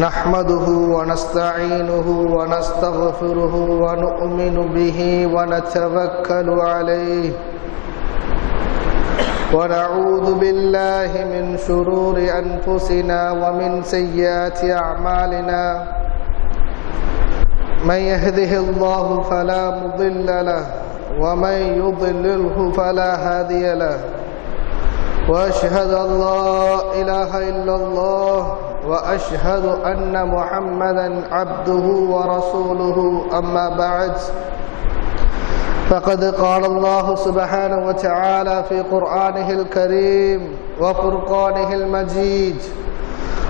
نحمده ونستعينه ونستغفره ونؤمن به ونتوكل عليه ونعوذ بالله من شرور أنفسنا ومن سيئات أعمالنا من يهده الله فلا مضل له ومن يضلله فلا هادي له وأشهد أن لا إله إلا الله وأشهد أن محمدا عبده ورسوله أما بعد فقد قال الله سبحانه وتعالى في قرآنه الكريم وفرقانه المجيد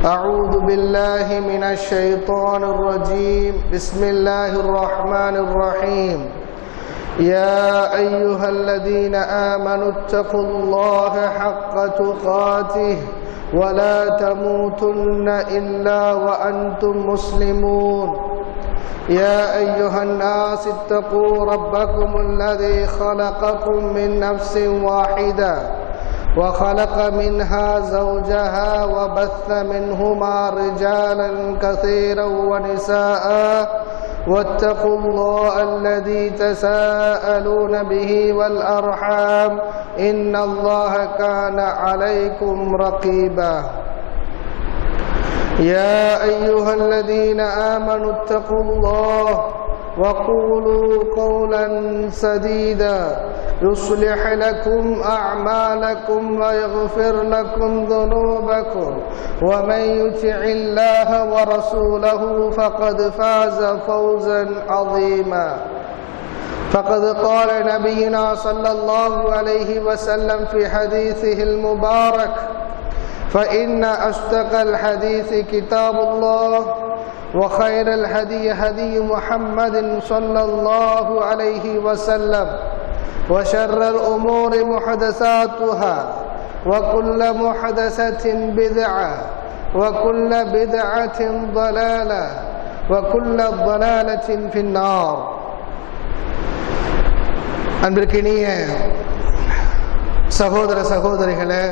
أعوذ بالله من الشيطان الرجيم بسم الله الرحمن الرحيم يا أيها الذين آمنوا اتقوا الله حق تقاته ولا تموتن إلا وأنتم مسلمون يا أيها الناس اتقوا ربكم الذي خلقكم من نفس واحدة وخلق منها زوجها وبث منهما رجالا كثيرا ونساء واتقوا الله الذي تساءلون به والأرحام إن الله كان عليكم رقيبا يا أيها الذين آمنوا اتقوا الله وقولوا قولا سديدا يصلح لكم أعمالكم ويغفر لكم ذنوبكم ومن يطع الله ورسوله فقد فاز فوزا عظيما فقد قال نبينا صلى الله عليه وسلم في حديثه المبارك فإن أصدق الحديث كتاب الله وخير الهدي هدي محمد صلى الله عليه وسلم وشر الأمور محدثاتها وكل محدثة بدعة وكل بدعة ضلالة وكل ضلالة في النار. அன்பிற்கினிய சகோதர சகோதரிகளே,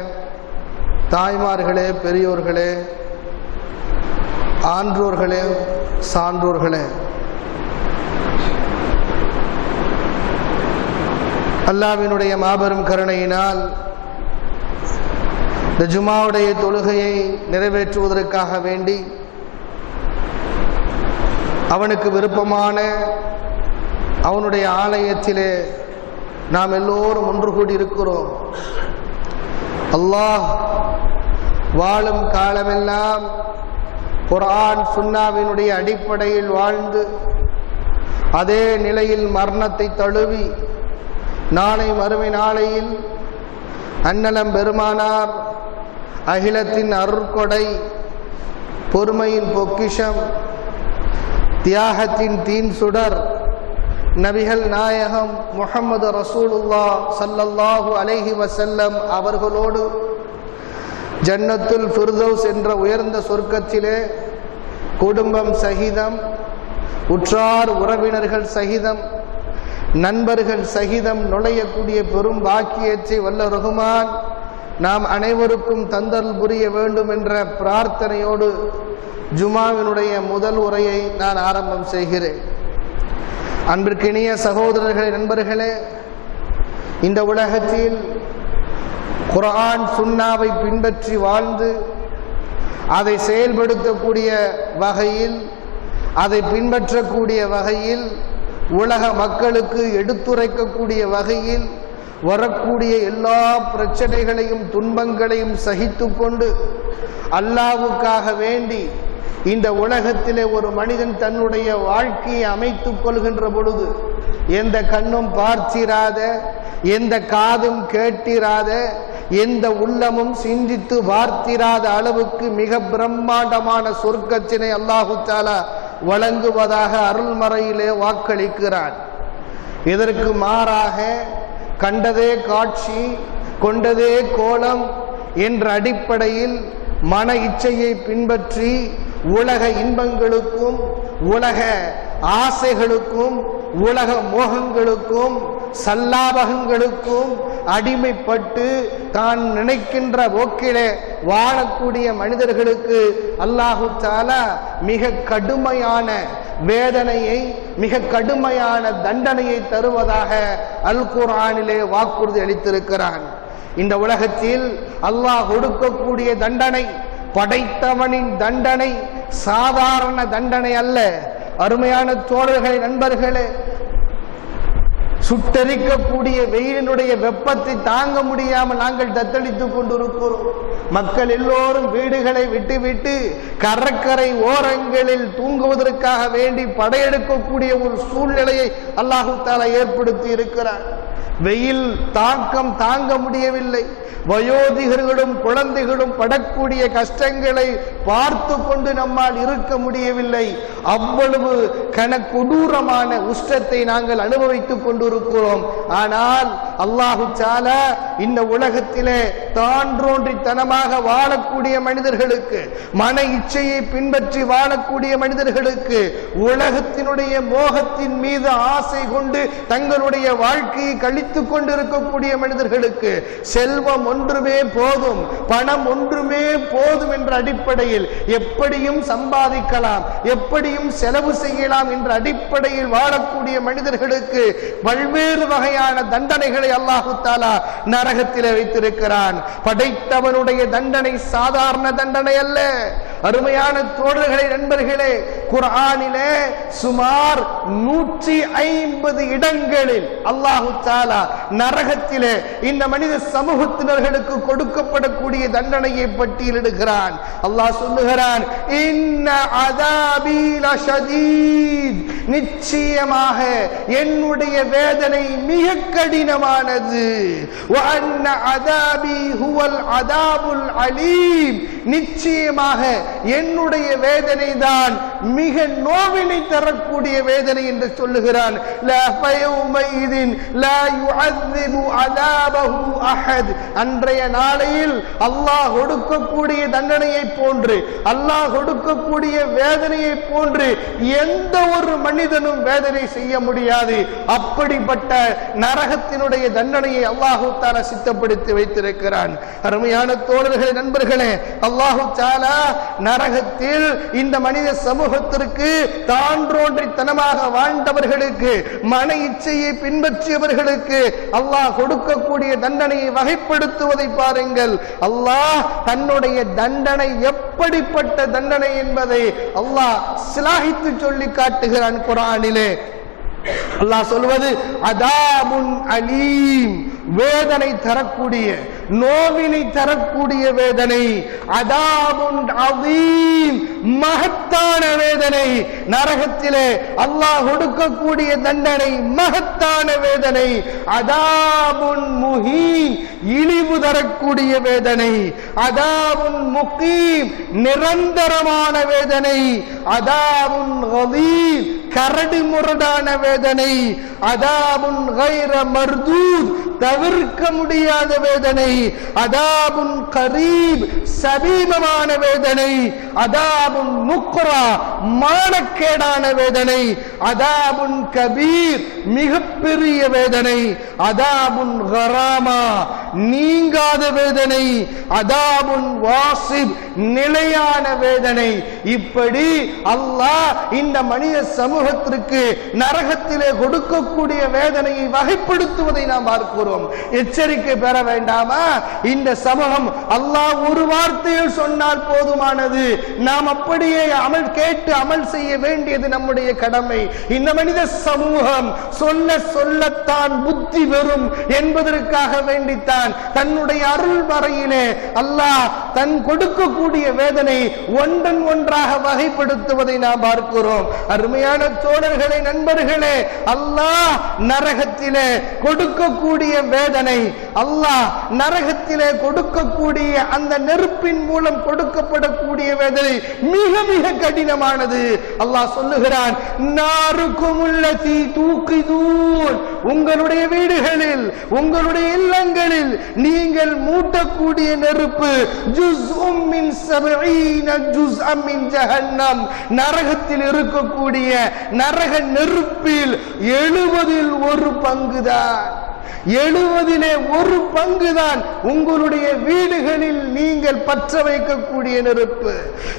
தாய்மார்களே, பெரியோர்களே, ஆன்றோர்களே, சான்றோர்களே, அல்லாஹ்வினுடைய மாபெரும் கருணையினால் இந்த ஜுமாவுடைய தொழுகையை நிறைவேற்றுவதற்காக வேண்டி அவனுக்கு விருப்பமான அவனுடைய ஆலயத்திலே நாம் எல்லோரும் ஒன்று கூடி இருக்கிறோம். அல்லாஹ் வாழும் காலமெல்லாம் குர்ஆன் சுன்னாவினுடைய அடிப்படையில் வாழ்ந்து அதே நிலையில் மரணத்தை தழுவி நாளை மறுமை நாளையில் அன்னலம் பெருமானார் அகிலத்தின் அருட்கொடை, பொறுமையின் பொக்கிஷம், தியாகத்தின் தீன் சுடர் நபிகள் நாயகம் முஹம்மது ரசூலுல்லாஹ் ஸல்லல்லாஹு அலைஹி வஸல்லம் அவர்களோடு ஜன்னத்துல் ஃபிர்தௌஸ் என்ற உயர்ந்த சொர்க்கத்திலே குடும்பம் சகிதம், உற்றார் உறவினர்கள் சகிதம், நண்பர்கள் சகிதம் நுழையக்கூடிய பெரும் பாக்கியத்தை வல்ல ரஹ்மான் நாம் அனைவருக்கும் தந்தல் புரிய வேண்டும் என்ற பிரார்த்தனையோடு ஜுமாவினுடைய முதல் உரையை நான் ஆரம்பம் செய்கிறேன். அன்பிற்கினிய சகோதரர்களே, நண்பர்களே, இந்த உலகத்தில் குர்ஆன் சுன்னாவை பின்பற்றி வாழ்ந்து அதை செயல்படுத்தக்கூடிய வகையில், அதை பின்பற்றக்கூடிய வகையில், உலக மக்களுக்கு எடுத்துரைக்கக்கூடிய வகையில் வரக்கூடிய எல்லா பிரச்சனைகளையும் துன்பங்களையும் சகித்து கொண்டு அல்லாஹ்வுக்காக வேண்டி இந்த உலகத்திலே ஒரு மனிதன் தன்னுடைய வாழ்க்கையை அமைத்துக் கொள்கின்ற பொழுது எந்த கண்ணும் பார்த்திராத, எந்த காதும் கேட்டிராத, எந்த உள்ளமும் சிந்தித்து பார்த்திராத அளவுக்கு மிக பிரம்மாண்டமான சொர்க்கத்தினை அல்லாஹு தஆலா வழங்குவதாக அருள்மறையிலே வாக்களிக்கிறான். இதற்கு மாறாக கண்டதே காட்சி, கொண்டதே கோலம் என்ற அடிப்படையில் மன இச்சையை பின்பற்றி உலக இன்பங்களுக்கும் உலக ஆசைகளுக்கும் உலக மோகங்களுக்கும் சல்லாபகங்களுக்கும் அடிமைப்பட்டு தான் நினைக்கின்ற போக்கிலே வாழக்கூடிய மனிதர்களுக்கு அல்லாஹு தஆலா மிக கடுமையான வேதனையை, மிக கடுமையான தண்டனையை தருவதாக அல் குர்ஆனிலே வாக்குறுதி அளித்திருக்கிறான். இந்த உலகத்தில் அல்லாஹ் கொடுக்கக்கூடிய தண்டனை, படைத்தவனின் தண்டனை சாதாரண தண்டனை அல்ல. அருமையான தோழர்களே, நண்பர்களே, சுட்டரிக்கக்கூடிய வெயிலினுடைய வெப்பத்தை தாங்க முடியாமல் நாங்கள் தத்தளித்துக் கொண்டிருக்கிறோம். மக்கள் எல்லோரும் வீடுகளை விட்டுவிட்டு கடற்கரை ஓரங்களில் தூங்குவதற்காக வேண்டி படையெடுக்கக்கூடிய ஒரு சூழ்நிலையை அல்லாஹு தஆலா ஏற்படுத்தி இருக்கிறார். வெயில் தாக்கம் தாங்க முடியவில்லை. வயோதிகர்களும் குழந்தைகளும் படக்கூடிய கஷ்டங்களை பார்த்து கொண்டு நம்மால் இருக்க முடியவில்லை. அவ்வளவு கொடூரமான உஷ்டத்தை நாங்கள் அனுபவித்துக் கொண்டிருக்கிறோம். ஆனால் அல்லாஹு தஆலா இந்த உலகத்திலே தான்றோன்றித்தனமாக வாழக்கூடிய மனிதர்களுக்கு, மன இச்சையை பின்பற்றி வாழக்கூடிய மனிதர்களுக்கு, உலகத்தினுடைய மோகத்தின் மீது ஆசை கொண்டு தங்களுடைய வாழ்க்கையை கழித்துக் கொண்டிருக்கக்கூடிய மனிதர்களுக்கு செல்வம் ஒன்றுமே போதும், பணம் ஒன்றுமே போதும் என்ற அடிப்படையில் எப்படியும் சம்பாதிக்கலாம், எப்படியும் செலவு செய்யலாம் என்ற அடிப்படையில் வாழக்கூடிய மனிதர்களுக்கு பல்வேறு வகையான தண்டனைகளை அல்லாஹு தஆலா நரகத்திலே வைத்திருக்கிறான். படைத்தவனுடைய தண்டனை சாதாரண தண்டனை அல்ல. அருமையான தோழர்களே, நண்பர்களே, குர்ஆனிலே சுமார் 150 இடங்களில் அல்லாஹு தஆலா நரகத்திலே இந்த மனித சமூகத்தினர்களுக்கு கொடுக்கப்படக்கூடிய தண்டனையை பட்டியலிடுகிறான். அல்லாஹ் சொல்லுகிறான், இன்ன அதாபி லஷதீத், நிச்சயமாக என்னுடைய வேதனை மிக கடினமானது. வ அன்ன அதாபி ஹுவல் அதாபுல் அலீம், நிச்சயமாக என்னுடைய வேதனை தான் மிக நோவினை தரக்கூடிய வேதனை என்று சொல்லுகிறான். லா ஃபயௌமைதின் லா யுஅذிபு அதாபஹு அஹத், அன்றைய நாளையில் அல்லாஹ் கொடுக்கக்கூடிய தண்டனையை போன்று, அல்லாஹ் கொடுக்கக்கூடிய வேதனையை போன்று எந்த ஒரு மனிதனும் வேதனை செய்ய முடியாது. அப்படிப்பட்ட நரகத்தினுடைய தண்டனையை அல்லாஹு தஆலா சித்தப்படுத்தி வைத்திருக்கிறான். அருமையான தோழர்களே, நண்பர்களே, அல்லாஹு தஆலா நரகத்தில் இந்த மனித சமூகத்திற்கு தான்றோன்றித்தனமாக வாழ்ந்தவர்களுக்கு, மன இச்சையை பின்பற்றியவர்களுக்கு அல்லாஹ் கொடுக்கக்கூடிய தண்டனையை வகைப்படுத்துவதை பாருங்கள். அல்லாஹ் தன்னுடைய தண்டனை எப்படிப்பட்ட தண்டனை என்பதை அல்லாஹ் சிலாகித்து சொல்லி காட்டுகிறான் குர்ஆனிலே. அல்லாஹ் சொல்வது அதாபுன் அலீம், வேதனை தரக்கூடிய, நோவினை தரக்கூடிய வேதனை. அதாபுன் அதீம், மகத்தான வேதனை. நரகத்திலே அல்லாஹ் கொடுக்கக்கூடிய தண்டனை மகத்தான வேதனை. அதாபுன் முஹீன், இழிவு தரக்கூடிய வேதனை. அதாபுன் முகீம், நிரந்தரமான வேதனை. அதாபுன் கலீல், கரடு முரடான வேதனை. அதாபுன் கைர மர்தூத், தவிர்க்க முடியாத வேதனை. அதாபுன் கரீப், சமீபமான வேதனை. அதாபுன் முக்ரா, மானக்கேடான வேதனை. அதாபுன் கபீர், மிகப்பெரிய வேதனை. அதாபுன் கராமா, நீங்காத வேதனை. அதாபுன் வாசிப், நிலையான வேதனை. இப்படி அல்லாஹ் இந்த மனித சமூகத்திற்கு நரகத்திலே கொடுக்கக்கூடிய வேதனையை வகைப்படுத்துவதை நாம் பார்க்கிறோம். எச்சரிக்கை பெற வேண்டாமா? இந்த சமூகம் அல்லாஹ் ஒரு வார்த்தையில் சொன்னால் போதுமானது. நாம் அப்படியே கேட்டு அமல் செய்ய வேண்டியது நம்முடைய கடமை. இந்த மனித சமூகம் சொல்லத்தான் புத்தி பெறும் என்பதற்காக வேண்டித்தான் தன்னுடைய அருள் மறையிலே அல்லாஹ் தன் கொடுக்கக்கூடிய வேதனை ஒன்றன் ஒன்றாக வகைப்படுத்துவதை நாம் பார்க்கிறோம். அருமையான தோழர்களே, நண்பர்களே, அல்லாஹ் நரகத்திலே கொடுக்கக்கூடிய வேதனை, அல்லாஹ் நரகத்திலே கொடுக்கக்கூடிய அந்த நெருப்பின் மூலம் கொடுக்கப்படக்கூடிய வேதனை மிக மிக கடினமானது. அல்லாஹ் சொல்லுகிறான், நாருக்குமுல்லதி தூக்கிதூன், உங்களுடைய வீடுகளில், உங்களுடைய இல்லங்களில் வீடுகளில் நீங்கள் மூட்டக்கூடிய நெருப்பு ஜுஸ்உம் மின் 70 ஜுஸ்அம் மின் ஜஹன்னம், நரகத்தில் இருக்கக்கூடிய நரக நெருப்பில் 70 ஒரு பங்குதான், 70 ஒரு பங்குதான் உங்களுடைய வீடுகளில் நீங்கள் பற்ற வைக்கக்கூடிய நெருப்பு.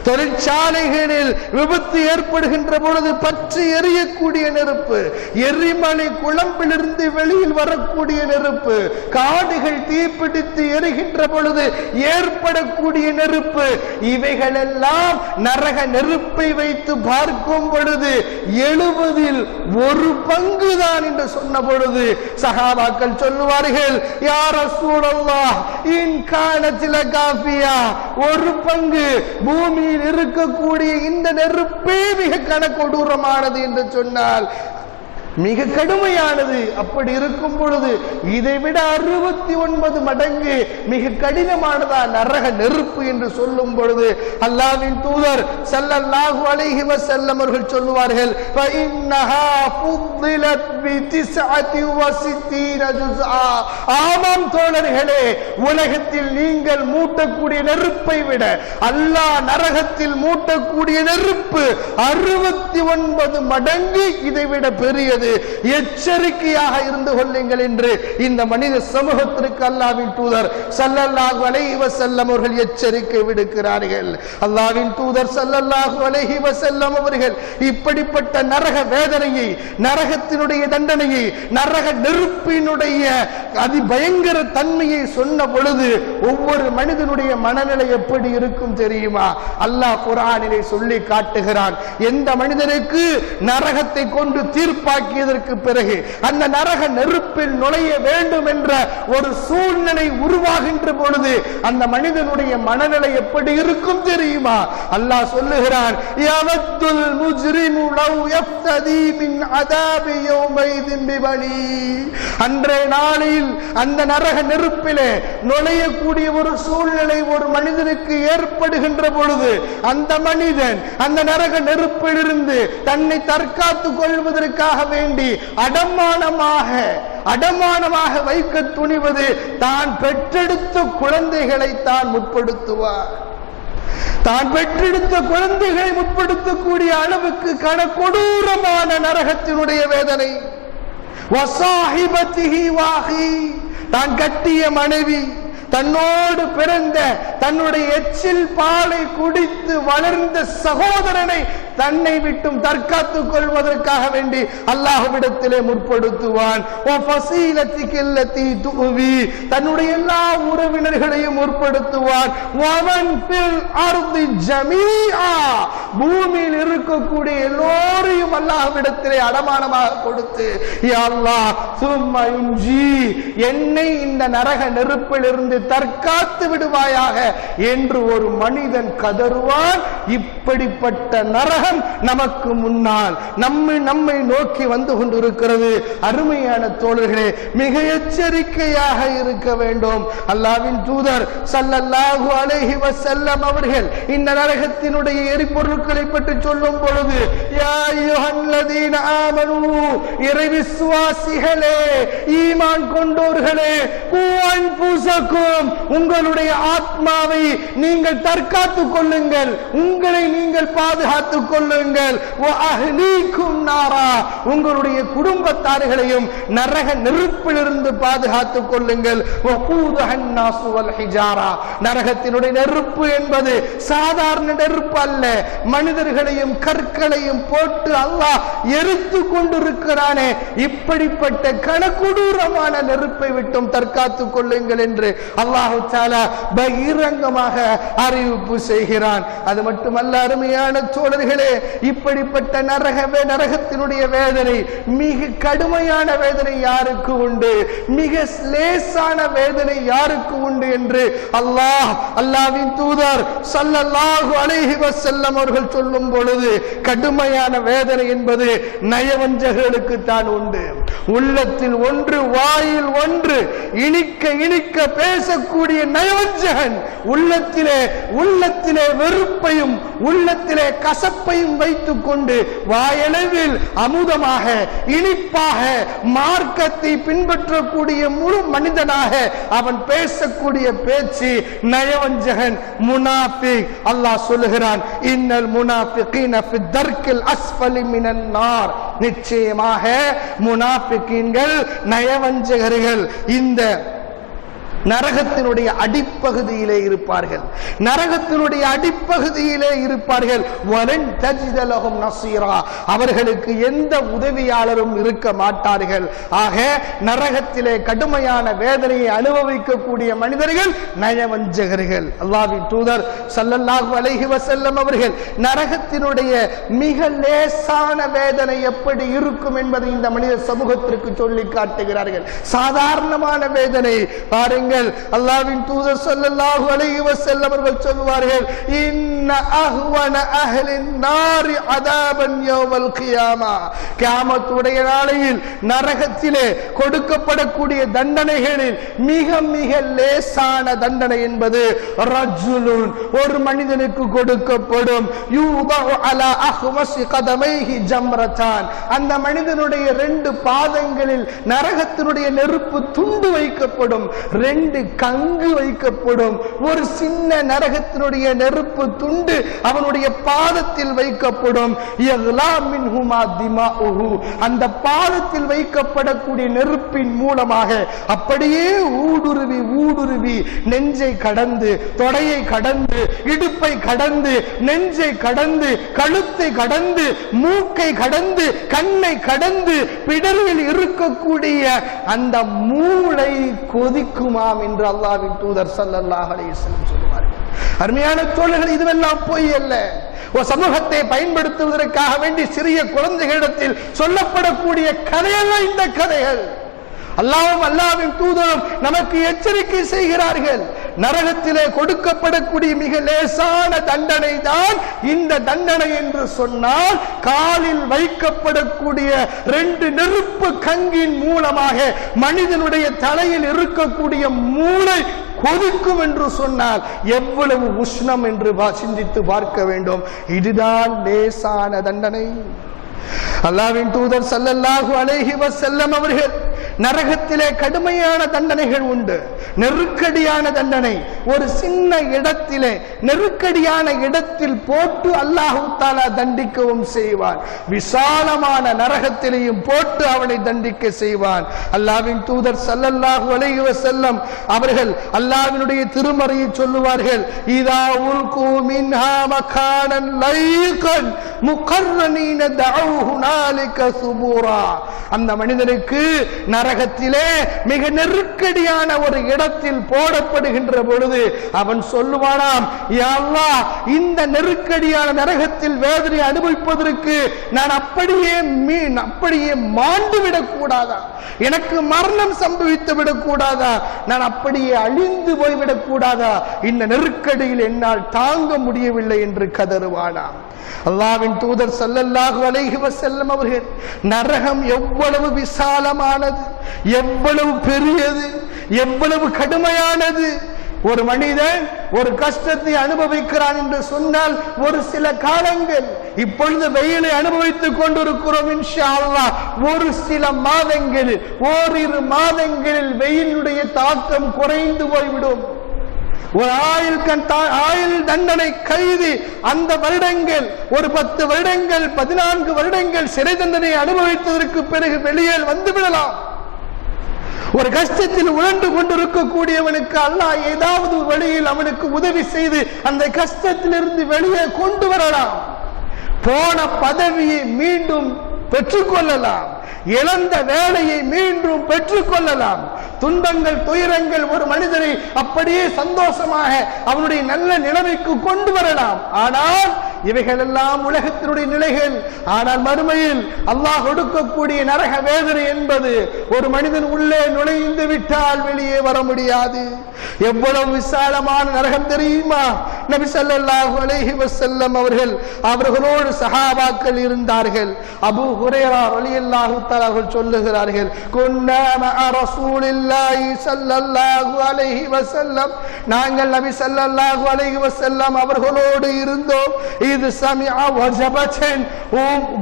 தொழிற்சாலைகளில் விபத்து ஏற்படுகின்ற பொழுது பற்றி எரியக்கூடிய நெருப்பு, எரிமலை குழம்பிலிருந்து வெளியில் வரக்கூடிய நெருப்பு, காடுகள் தீப்பிடித்து எரிகின்ற பொழுது ஏற்படக்கூடிய நெருப்பு, இவைகளெல்லாம் நரக நெருப்பை வைத்து பார்க்கும் பொழுது 70 ஒரு பங்குதான் என்று சொன்ன பொழுது சஹாபாக்கள் சொல்லுவார்கள், யா ரசூலல்லாஹ் இன் கானத் லகாஃபியா, ஒரு பங்கு பூமியில் இருக்கக்கூடிய இந்த நெருப்பே மிக கனகொடூரமானது என்று சொன்னால் மிக கடுமையானது. அப்படி இருக்கும் பொழுது இதைவிட 69 மடங்கு மிக கடினமானதா நரக நெருப்பு என்று சொல்லும் பொழுது அல்லாஹ்வின் தூதர் ஸல்லல்லாஹு அலைஹி வஸல்லம் அவர்கள் சொல்லுவார்கள், ஃபஇன்னஹா ஃபுத்திலத் பி 69 ஜுஸ்ஆ. ஆமாம் தோழர்களே, உலகத்தில் நீங்கள் மூட்டக்கூடிய நெருப்பை விட அல்லாஹ் நரகத்தில் மூட்டக்கூடிய நெருப்பு 69 மடங்கு இதைவிட பெரியது. எச்சரிக்கையாக இருந்து கொள்ளுங்கள் என்று இந்த மனித சமூகத்திற்கு அல்லாஹ்வின் தூதர் ஸல்லல்லாஹு அலைஹி வஸல்லம் அவர்கள் எச்சரிக்கை விடுக்கிறார்கள். அல்லாஹ்வின் தூதர் ஸல்லல்லாஹு அலைஹி வஸல்லம் அவர்கள் இப்படிப்பட்ட நரக வேதனையை, நரகத்தினுடைய தண்டனையை, நரக நெருப்பினுடைய அதிபயங்கர தன்மையை சொன்ன பொழுது ஒவ்வொரு மனிதனுடைய மனநிலை எப்படி இருக்கும் தெரியுமா? அல்லாஹ் குர்ஆனிலே சொல்லி காட்டுகிறான். எந்த மனிதனுக்கு நரகத்தை கொண்டு தீர்ப்பாக்கி பிறகு அந்த நரக நெருப்பில் நுழைய வேண்டும் என்ற ஒரு சூழ்நிலை உருவாகின்ற பொழுது அந்த மனிதனுடைய மனநிலை எப்படி இருக்கும் தெரியுமா? அல்லாஹ் சொல்லுகிறான், யவத்துல் முஜ்ரிமு லவ் யஃப்ததி மின் அதாபி யௌமைதின் பிபனி. அன்றைய நாளில் அந்த நரக நெருப்பிலே நுழையக்கூடிய ஒரு சூழ்நிலை ஒரு மனிதனுக்கு ஏற்படுகின்ற பொழுது அந்த மனிதன் அந்த நரக நெருப்பிலிருந்து தன்னை தற்காத்துக் கொள்வதற்காக வேண்டி அடமானமாக வைக்க துணிவது தான் பெற்றெடுத்த குழந்தைகளை தான் முற்படுத்துவார். தான் பெற்றெடுத்த குழந்தைகளை முற்படுத்தக்கூடிய அளவுக்கு கொடூரமான நரகத்தினுடைய வேதனை. வசாஹிபத்திஹி வாஹி, தான் கட்டிய மனைவி, தன்னோடு பிறந்த தன்னுடைய எச்சில் பாலை குடித்து வளர்ந்த சகோதரனை தன்னை விட்டும் தற்காத்துக் கொள்வதற்காக வேண்டி அல்லாஹ்விடத்திலே முற்படுத்துவான். தன்னுடைய எல்லா உறவினர்களையும் முற்படுத்துவான். பூமியில் இருக்கக்கூடிய எல்லோரையும் அல்லாஹ்விடத்திலே அடமானமாக கொடுத்து, யா அல்லாஹ் சும்மா யுன்ஜி, என்னை இந்த நரக நெருப்பில் இருந்து தற்காத்து விடுவாயாக என்று ஒரு மனிதன் கதறுவான். இப்படிப்பட்ட நரகம் நமக்கு முன்னால் நம்மை நோக்கி வந்து கொண்டிருக்கிறது. அருமையான தோழர்களே, மிக எச்சரிக்கையாக இருக்க வேண்டும். அல்லாஹ்வின் தூதர் ஸல்லல்லாஹு அலைஹி வஸல்லம் அவர்கள் இந்த நரகத்தினுடைய எரிபொருட்களை பற்றி சொல்லும் பொழுது, யா அய்யுஹல்லதீன ஆமனூ, இறை விசுவாசிகளே, ஈமான் கொண்டோர்களே, கூ அன்ஃபுஸக்கும், உங்களுடைய ஆத்மாவை நீங்கள் தற்காத்துக் கொள்ளுங்கள், உங்களை நீங்கள் பாதுகாத்துக் கொள்ளுங்கள். உங்களுடைய குடும்பத்தார்களையும் நரக நெருப்பிலிருந்து பாதுகாத்துக் கொள்ளுங்கள். நரகத்தினுடைய நெருப்பு என்பது சாதாரண நெருப்பு அல்ல. மனிதர்களையும் கற்களையும் போட்டு அல்லாஹ் எரித்து கொண்டிருக்கிறானே, இப்படிப்பட்ட கனகொடூரமான நெருப்பை விட்டும் தற்காத்துக் கொள்ளுங்கள் என்று அல்லாஹ் தஆலா பகிரங்கமாக அறிவிப்பு செய்கிறான். அது மட்டுமல்ல அருமையான தோழர்களே, இப்படிப்பட்ட நரகத்தினுடைய வேதனை, மிக கடுமையான வேதனை யாருக்கு உண்டு, மிக லேசான வேதனை யாருக்கு உண்டு என்று அல்லாஹ்வின் தூதர் ஸல்லல்லாஹு அலைஹி வஸல்லம் அவர்கள் சொல்லும் பொழுது, கடுமையான வேதனை என்பது நயவஞ்சகர்களுக்கு தான் உண்டு. உள்ளத்தில் ஒன்று, வாயில் ஒன்று, இனிக்க இனிக்க பேசக்கூடிய நயவஞ்சகன் உள்ளத்திலே வெறுப்பையும் உள்ளத்திலே கசப்பை கசப்பையும் வைத்துக் கொண்டு வாயளவில் அமுதமாக இனிப்பாக மார்க்கத்தை பின்பற்றக்கூடிய முழு மனிதனாக அவன் பேசக்கூடிய பேச்சு நயவஞ்சகன், முனாஃபிக். அல்லாஹ் சொல்லுகிறான், இன்னல் முனாஃபிகீன ஃபி தர்கில் அஸ்ஃபலி மினன் நார். நிச்சயமாக முனாஃபிகீன்கள், நயவஞ்சகர்கள் இந்த நரகத்தினுடைய அடிப்பகுதியிலே இருப்பார்கள். நரகத்தினுடைய அடிப்பகுதியிலே இருப்பார்கள். வலன் தஜித லஹும் நஸீரா. அவர்களுக்கு எந்த உதவியாளரும் இருக்க மாட்டார்கள். ஆக நரகத்திலே கடுமையான வேதனையை அனுபவிக்கக்கூடிய மனிதர்கள் நயவஞ்சகர்கள். அல்லாஹ்வின் தூதர் ஸல்லல்லாஹு அலைஹி வஸல்லம் அவர்கள் நரகத்தினுடைய மிக லேசான வேதனை எப்படி இருக்கும் என்பதை இந்த மனித சமூகத்திற்கு சொல்லி காட்டுகிறார்கள். சாதாரணமான வேதனை பாருங்கள். அல்லாஹ்வின் தூதர் ஸல்லல்லாஹு அலைஹி வஸல்லம் அவர்கள் சொல்வார்கள், இன்ன அஹ்வன அஹ்லின் நாரி அதாபன் யௌமல் கியாமா. கியாமத்துடைய நாளையில் நரகத்திலே கொடுக்கப்படக்கூடிய தண்டனைகளில் மிக மிக லேசான தண்டனை என்பது ரஜுலுன், ஒரு மனிதனுக்கு கொடுக்கப்படும். யூதஉ அலா அஹ்வஸி கதமைஹி ஜம்ரதான். அந்த மனிதனுடைய 2 பாதங்களில் நரகத்தினுடைய நெருப்பு துண்டு வைக்கப்படும். 2 கங்கு வைக்கப்படும். ஒரு சின்ன நரகத்தினுடைய நெருப்பு துண்டு அவனுடைய பாதத்தில் வைக்கப்படும். அந்த பாதத்தில் வைக்கப்படக்கூடிய நெருப்பின் மூலமாக அப்படியே ஊடுருவி ஊடுருவி நெஞ்சை கடந்து, தொடையை கடந்து, இடுப்பை கடந்து, நெஞ்சை கடந்து, கழுத்தை கடந்து, மூக்கை கடந்து, கண்ணை கடந்து, பிடரில் இருக்கக்கூடிய அந்த மூளை கொதிக்குமாம் என்று அல்லாஹ்வின் தூதர் ஸல்லல்லாஹு அலைஹி வஸல்லம் சொல்வார்கள். அருமையான தோழர்கள், இதுவெல்லாம் பொய் அல்ல. ஒரு சமூகத்தை பயன்படுத்துவதற்காக வேண்டி சிறிய குழந்தைகளிடத்தில் சொல்லப்படக்கூடிய கதையல்ல இந்த கதைகள். அல்லாஹ்வும் அல்லாஹ்வின் தூதரும் நமக்கு எச்சரிக்கை செய்கிறார்கள். நரகத்திலே கொடுக்கப்படக்கூடிய மிக லேசான தண்டனை தான் இந்த தண்டனை என்று சொன்னால், காலில் வைக்கப்படக்கூடிய 2 நெருப்பு கங்கின் மூலமாக மனிதனுடைய தலையில் இருக்கக்கூடிய மூளை கொதிக்கும் என்று சொன்னால் எவ்வளவு உஷ்ணம் என்று சிந்தித்து பார்க்க வேண்டும். இதுதான் லேசான தண்டனை. அல்லாஹ்வின் தூதர் ஸல்லல்லாஹு அலைஹி வஸல்லம் அவர்கள் நரகத்திலே கடுமையான தண்டனைகள் உண்டு. நெருக்கடியான தண்டனை. ஒரு சின்ன இடத்திலே நெருக்கடியான இடத்தில் போட்டு அல்லாஹ் தஆலா தண்டிக்கவும் செய்வான். விசாலமான நரகத்திலேயும் போட்டு அவனை தண்டிக்க செய்வான். அல்லாஹ்வின் தூதர் ஸல்லல்லாஹு அலைஹி வஸல்லம் அவர்கள் அல்லாஹ்வினுடைய திருமறையை சொல்லுவார்கள், இதா உல்கு மின்ஹா மகானன் லைகன் முகர்ரனீன தஅவு ஹுனாலிக சுபூரா. அந்த மனிதனுக்கு நரகத்திலே மிக நெருக்கடியான ஒரு இடத்தில் போடப்படுகின்ற பொழுது அவன் சொல்லுவானாம், யா அல்லாஹ், இந்த நெருக்கடியான நரகத்தில் வேதனை அனுபவிப்பதற்கு நான் அப்படியே மாண்டு விடக்கூடாதா? எனக்கு மரணம் சம்பவித்து விடக்கூடாதா? நான் அப்படியே அழிந்து போய்விடக் கூடாதா? இந்த நெருக்கடியில் என்னால் தாங்க முடியவில்லை என்று கதறுவானாம். அல்லாஹ்வின் தூதர் ஸல்லல்லாஹு அலைஹி வஸல்லம் அவர்கள் நரகம் எவ்வளவு விசாலமானது, எவ்வளவு பெரியது, எவ்வளவு கடுமையானது. ஒரு மனிதன் ஒரு கஷ்டத்தை அனுபவிக்கிறான் என்று சொன்னால் ஒரு சில காலங்கள், இப்பொழுது வெயிலை அனுபவித்துக் கொண்டிருக்கிறோம் இன்ஷா அல்லாஹ், ஒரு சில மாதங்களில், ஓரிரு மாதங்களில் வெயிலுடைய தாக்கம் குறைந்து போய்விடும். ஒரு ஆயுள் தண்டனை கைதி அந்த வருடங்கள், ஒரு 10 வருடங்கள் 14 வருடங்கள் சிறை தண்டனை அனுபவித்ததற்கு பிறகு வெளியே வந்து விடலாம். ஒரு கஷ்டத்தில் உழண்டு கொண்டிருக்கக்கூடியவனுக்கு அல்லாஹ் ஏதாவது வழியில் அவனுக்கு உதவி செய்து அந்த கஷ்டத்திலிருந்து வெளியே கொண்டு வரலாம். போன பதவியை மீண்டும் பெற்றுக்கொள்ளலாம். இழந்த வேலையை மீண்டும் பெற்றுக்கொள்ளலாம். துன்பங்கள், துயரங்கள் ஒரு மனிதனை அப்படியே சந்தோஷமாக அவனுடைய நல்ல நிலைமைக்கு கொண்டு வரலாம். ஆனால் இவைகள் எல்லாம் உலகத்தினுடைய நிலைகள். ஆனால் மறுமையில் அல்லாஹ் கொடுக்கக்கூடிய நரக வேதனை என்பது ஒரு மனிதன் உள்ளே நுழைந்து விட்டால் வெளியே வர முடியாது. எவ்வளவு விசாலமான நரகம் தெரியுமா? நபி ஸல்லல்லாஹு அலைஹி வஸல்லம் அவர்களோடு சஹாபாக்கள் இருந்தார்கள். அபூ ஹுரைரா ரலியல்லாஹு தஆலா அவர்கள் சொல்லுகிறார்கள், குன்னா மஅ ரசூலில்லாஹி ஸல்லல்லாஹு அலைஹி வஸல்லம், நாங்கள் நபி ஸல்லல்லாஹு அலைஹி வஸல்லம் அவர்களோடு இருந்தோம். இது சமிஅ வஜபத்தன்,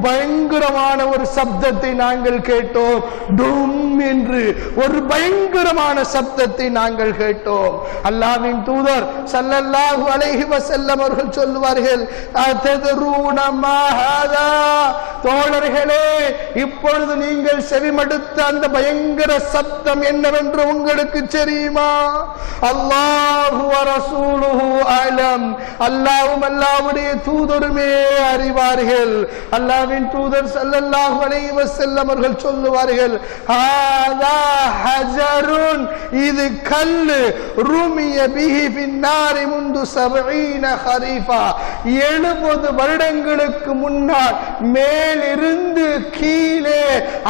பயங்கரமான ஒரு சப்தத்தை நாங்கள் கேட்டோம். டும் என்று ஒரு பயங்கரமான சப்தத்தை நாங்கள் கேட்டோம். அல்லாஹ்வின் தூதர் ஸல்லல்லாஹு அலைஹி வஸல்லம் அவர்கள் சொல்லுவார்கள், அததரூன மா ஹாதா, தோழர்களே இப்பொழுது நீங்கள் செவிமடுத்த அந்த பயங்கர சப்தம் என்னவென்று உங்களுக்கு தெரியுமா? அல்லாஹு வ ரசூலுஹு அலம், அல்லாஹ்வும் அல்லாஹ்வுடைய தூதருமே அறிவார்கள். அல்லாஹ்வின் தூதர் ஸல்லல்லாஹு அலைஹி வஸல்லம் அவர்கள் சொல்லுவார்கள், ஹாதா ஹஜருன், இது கல்லு, ருமிய பிஹி ஃபின்னாரி முந்து 70 ஹரீஃபா, 70 வருடங்களுக்கு முன்னால் மேலிருந்து கீழே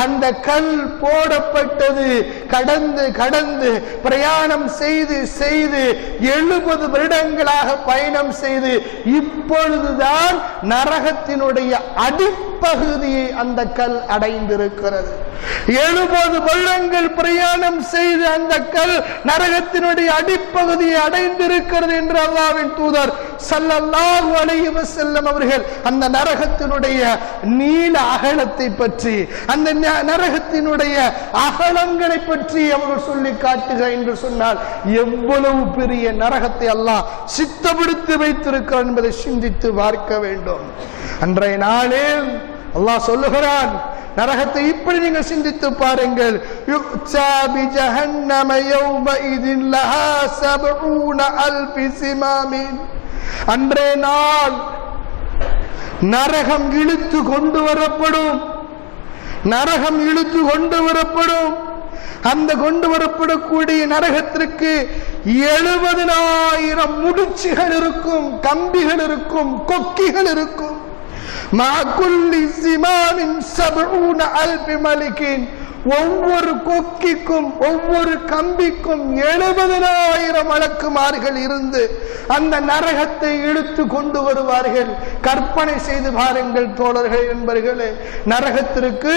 அந்த கல் போடப்பட்டது. கடந்து கடந்து பிரயாணம் செய்து செய்து 70 வருடங்களாக பயணம் செய்து இப்பொழுதுதான் நரகத்தினுடைய அடிப்பகுதியை அந்த கல் அடைந்திருக்கிறது. 70 வருடங்கள் பிரயாணம் செய்து அந்த கல் நரகத்தினுடைய அடிப்பகுதியை அடைந்திருக்கிறது என்று அல்லாஹ்வின் தூதர் ஸல்லல்லாஹு அலைஹி வஸல்லம் அவர்கள் அந்த நரகத்தினுடைய நீள அகலத்தை பற்றி, அந்த நரகத்தினுடைய அகலங்களை பற்றி அவர்கள் சொல்லி காட்டுகிறார் என்று சொன்னால் எவ்வளவு பெரிய நரகத்தை அல்லாஹ் சித்தப்படுத்தி வைத்திருக்கிறார் என்பதை சிந்தித்து பார்க்க வேண்டும். அன்றைய நாளில் அல்லாஹ் சொல்லுகிறான், நரகத்தை இப்படி நீங்கள் சிந்தித்து பாருங்கள். யுக்ஸா பி ஜஹன்னம யௌமஇதின் லஹா 70,000 சிமாமின், அன்றைய நாள் நரகம் இழுத்து கொண்டு வரப்படும். நரகம் இழுத்து கொண்டு வரப்படும். அந்த கொண்டு வரப்படக்கூடிய நரகத்திற்கு 70,000 முடிச்சுகள் இருக்கும், கம்பிகள் இருக்கும், கொக்கிகள் இருக்கும். மா குல்லி சிமாமின் 70,000 மலிகின், ஒவ்வொரு கொக்கிக்கும் ஒவ்வொரு கம்பிக்கும் 70,000 மலக்குமார்கள் இருந்து அந்த நரகத்தை இழுத்து கொண்டு வருவார்கள். கற்பனை செய்து பாருங்கள் தோழர்கள் என்பர்களே, நரகத்திற்கு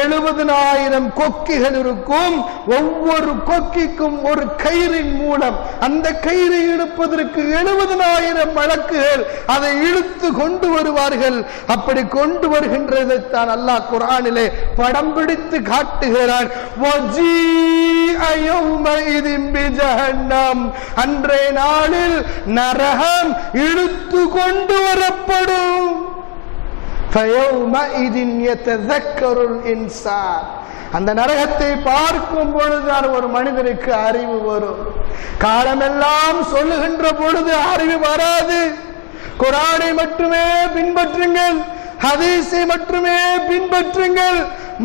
70,000 கொக்கிகள் இருக்கும். ஒவ்வொரு கொக்கிக்கும் ஒரு கயிறின் மூலம் அந்த கயிறை இழுப்பதற்கு 70,000 மலக்குகள் அதை இழுத்து கொண்டு வருவார்கள். அப்படி கொண்டு வருகின்றதைத்தான் அல்லாஹ் குர்ஆனிலே படம் பிடித்து காட்டுகிறான். அன்றைய நாளில் நரகம் இழுத்து கொண்டு வரப்படும். அந்த நரகத்தை பார்க்கும் பொழுதுதான் ஒரு மனிதனுக்கு அறிவு வரும். காலமெல்லாம் சொல்லுகின்ற பொழுது அறிவு வராது. குர்ஆனை மட்டுமே பின்பற்றுங்கள், ஹதீஸை மட்டுமே பின்பற்றுங்கள்,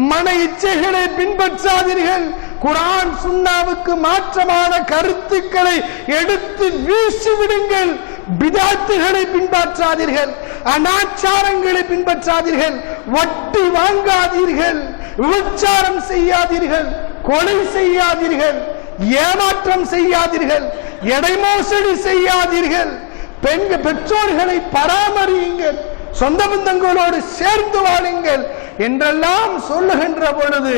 மன இச்சைகளை பின்பற்றாதீர்கள். குர்ஆன் சுன்னாவுக்கு மாற்றமான கருத்துக்களை எடுத்து வீசிவிடுங்கள். பிதாத்துகளை பின்பற்றாதீர்கள், அனாச்சாரங்களை பின்பற்றாதீர்கள், வட்டி வாங்காதீர்கள், விபச்சாரம் செய்யாதீர்கள், கொலை செய்யாதீர்கள், ஏமாற்றம் செய்யாதீர்கள், எடை மோசடி செய்யாதீர்கள், பெற்றோர்களை பராமரியுங்கள், சொந்த பந்தங்களோடு சேர்ந்து வாழுங்கள் என்றெல்லாம் சொல்லுகின்ற பொழுது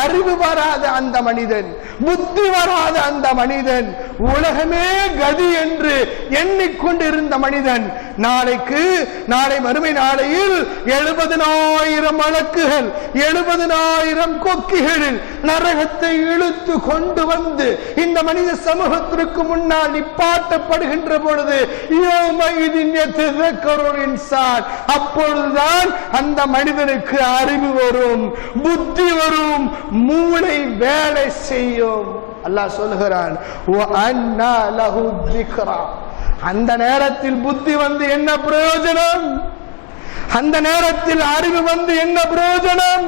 அறிவு வராத அந்த மனிதன், புத்தி வராத அந்த மனிதன், உலகமே கதி என்று எண்ணிக்கொண்டிருந்த மனிதன் நாளை மறுமை நாளையில் 70,000 மலக்குகள் 70,000 கொக்கிகளில் நரகத்தை இழுத்து கொண்டு வந்து இந்த மனித சமூகத்திற்கு முன்னால் நிப்பாட்டப்படுகின்ற பொழுது அப்பொழுதுதான் அந்த மனிதனுக்கு அறிவு வரும், புத்தி வரும், மூளை வேலை செய்யும். அல்லாஹ் சொல்லுகிறான், அந்த நேரத்தில் புத்தி வந்து என்ன பிரயோஜனம்? அந்த நேரத்தில் அறிவு வந்து என்ன பிரயோஜனம்?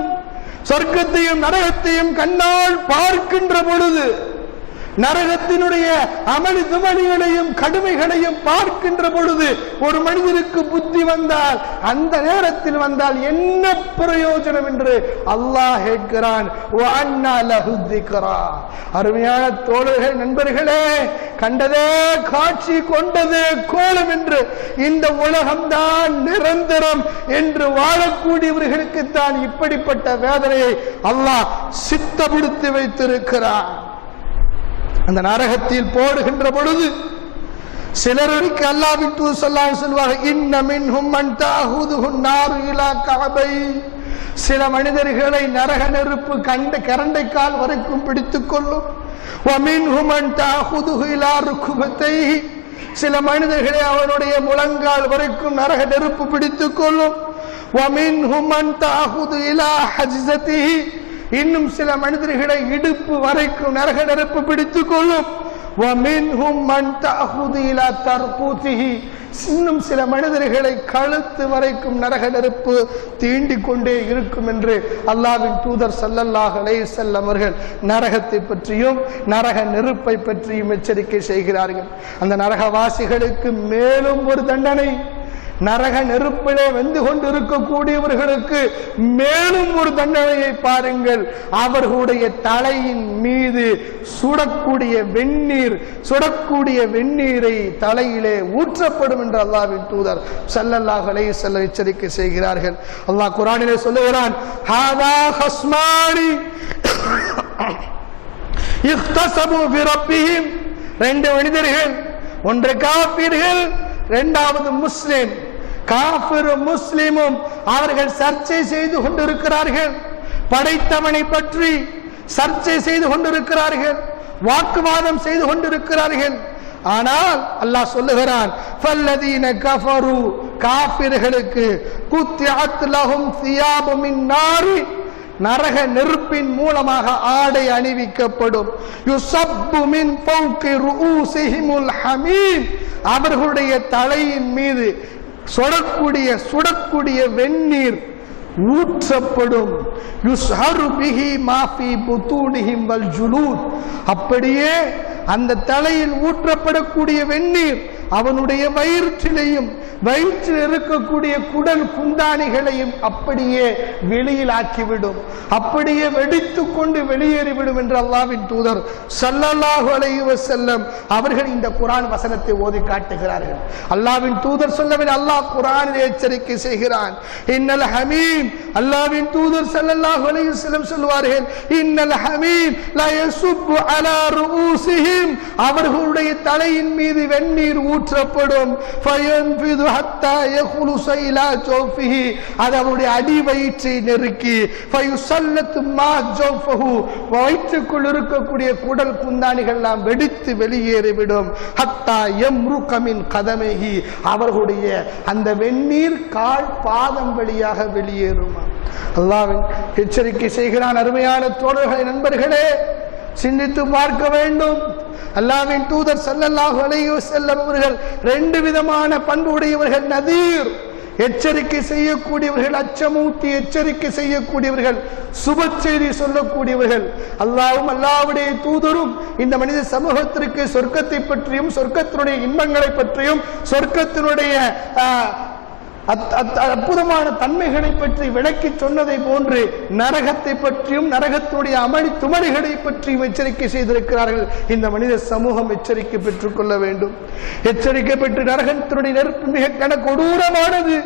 சொர்க்கத்தையும் நரகத்தையும் கண்ணால் பார்க்கின்ற பொழுது நரகத்தினுடைய அமளி துமளிகளையும் கடுமைகளையும் பார்க்கின்ற பொழுது ஒரு மனிதனுக்கு புத்தி வந்தால், அந்த நேரத்தில் வந்தால் என்ன பிரயோஜனம் என்று அல்லாஹ் கேட்கிறான். அருமையான தோழர்கள், நண்பர்களே, கண்டதே காட்சி கொண்டதே கோலம் என்று இந்த உலகம்தான் நிரந்தரம் என்று வாழக்கூடியவர்களுக்கு தான் இப்படிப்பட்ட வேதனையை அல்லாஹ் சித்தப்படுத்தி வைத்திருக்கிறார். அந்த நரகத்தில் போடுகின்ற பொழுது சிலருக்கு அல்லாஹ்வின் தூதர் ஸல்லல்லாஹு அலைஹி வஸல்லம் சொல்வார்கள், இன்ன மின்ஹும் மன் தஅஹுதுஹு நாரு இலா கஅபை. சில மனிதர்களை நரக நெருப்பு கரண்டைக்கால் வரைக்கும் பிடித்துக் கொள்ளும். வ மின்ஹும் மன் தஅஹுதுஹு இலா ருக்பத்தைஹி. சில மனிதர்களை அவனுடைய முழங்கால் வரைக்கும் நரக நெருப்பு பிடித்துக் கொள்ளும். வ மின்ஹும் மன் தஅஹுது இலா ஹஜ்ஸத்திஹி. இன்னும் சில மனிதர்களை இடுப்பு வரைக்கும் நரக நெருப்பு பிடித்துக் கொள்ளும். இன்னும் சில மனிதர்களை கழுத்து வரைக்கும் நரக நெருப்பு தீண்டிக் கொண்டே இருக்கும் என்று அல்லாஹ்வின் தூதர் ஸல்லல்லாஹு அலைஹி வஸல்லம் அவர்கள் நரகத்தை பற்றியும் நரக நெருப்பை பற்றியும் எச்சரிக்கை செய்கிறார்கள். அந்த நரகவாசிகளுக்கு மேலும் ஒரு தண்டனை, நரக நெருப்பிலே வந்து கொண்டிருக்கக்கூடியவர்களுக்கு மேலும் ஒரு தண்டனையை பாருங்கள். அவர்களுடைய தலையின் மீது சுடக்கூடிய வெந்நீரை தலையிலே ஊற்றப்படும் என்று அல்லாஹ்வின் தூதர் ஸல்லல்லாஹு அலைஹி வஸல்லம் எச்சரிக்கை செய்கிறார்கள். அல்லாஹ் குர்ஆனிலே சொல்லுகிறான், ஹாதா ஹஸ்மானி இக்தஸபு பி ரப்பிஹிம். ரெண்டு மனிதர்கள், ஒன்று காஃபிர்கள், இரண்டாவது முஸ்லிம். காஃபிரும் முஸ்லிமும் அவர்கள் சர்ச்சை செய்து கொண்டிருக்கிறார்கள். படைத்தவனை பற்றி சர்ச்சை செய்து கொண்டிருக்கிறார்கள், வாக்குவாதம் செய்து கொண்டிருக்கிறார்கள். ஆனால் அல்லாஹ் சொல்லுகிறான், ஃபல்லதீன கஃபரு, காஃபிர்களுக்கு குத்திஅத் லஹும் சியாபு மின் நாரி, நரக நெருப்பின் மூலமாக ஆடை அணிவிக்கப்படும். யுஸப்பு மின் ஃபௌகி ரூஸிஹிமுல் ஹமீம், அவர்களுடைய தலையின் மீது சுடக்கூடிய வெந்நீர் ஊற்றப்படும். யுஸ்ஹரு பிஹி மா ஃபீ புதூனிஹிம் வல் ஜுலூத். அப்படியே அந்த தலையில் ஊற்றப்படக்கூடிய வெந்நீர் அவனுடைய வயிற்றிலையும் வயிற்றில் இருக்கக்கூடிய குடல் குந்தாணிகளையும் அப்படியே வெளியில் ஆக்கிவிடும், அப்படியே வெடித்துக் கொண்டு வெளியேறிவிடும் என்று அல்லாஹ்வின் தூதர் ஸல்லல்லாஹு அலைஹி வஸல்லம் அவர்கள் இந்த குர்ஆன் வசனத்தை ஓதி காட்டுகிறார்கள். அல்லாஹ்வின் தூதர் சொல்லவில்லை, அல்லாஹ் குர்ஆனில் எச்சரிக்கை செய்கிறான். இன்னல் ஹமீம், அல்லாஹ்வின் தூதர் ஸல்லல்லாஹு அலைஹி வஸல்லம் சொல்வார்கள், இன்னல் ஹமீம் லா யசுப்பு அலா ரூஸிஹிம், அவர்களுடைய தலையின் மீது வெந்நீர் ஊற்றப்படும். ஃபயன்ஃபிது ஹத்தா யஹுலுஸ இலா ஜௌஃபிஹி, அது அவருடைய அடி வயிற்றை நெருக்கி, ஃபயுஸல்லத்து மா ஜௌஃபஹு, வயிற்றுக்குள் இருக்கக்கூடிய குடல் குந்தாணிகள் எல்லாம் வெடித்து வெளியேறிவிடும். ஹத்தா யம்ருக மின் கதமைஹி, அவர்களுடைய அந்த வெந்நீர் கால் பாதம் வழியாக வெளியேறும். அல்லாஹ் எச்சரிக்கை செய்கிறான். அருமையான தோழர்களே, நண்பர்களே, சிந்தித்து பார்க்க வேண்டும். அல்லாஹ்வின் தூதர் ஸல்லல்லாஹு அலைஹி வஸல்லம் அவர்கள் ரெண்டு விதமான பண்பு உடையவர்கள். நதீர், எச்சரிக்கை செய்யக்கூடியவர்கள், அச்சமூட்டி எச்சரிக்கை செய்யக்கூடியவர்கள், சுப செய்தி சொல்லக்கூடியவர்கள். அல்லாஹ்வும் அல்லாஹ்வுடைய தூதரும் இந்த மனித சமூகத்திற்கு சொர்க்கத்தை பற்றியும் சொர்க்கத்தினுடைய இன்பங்களை பற்றியும் சொர்க்கத்தினுடைய அற்புதமான தன்மைகளை பற்றி விளக்கி சொன்னதை போன்று நரகத்தை பற்றியும் நரகத்துடைய அமளி துமளிகளை பற்றியும் எச்சரிக்கை செய்திருக்கிறார்கள். இந்த மனித சமூகம் எச்சரிக்கை பெற்றுக் கொள்ள வேண்டும். எச்சரிக்கை பெற்று நரகத்தினுடைய நெருப்பு மிக கொடூரமானது.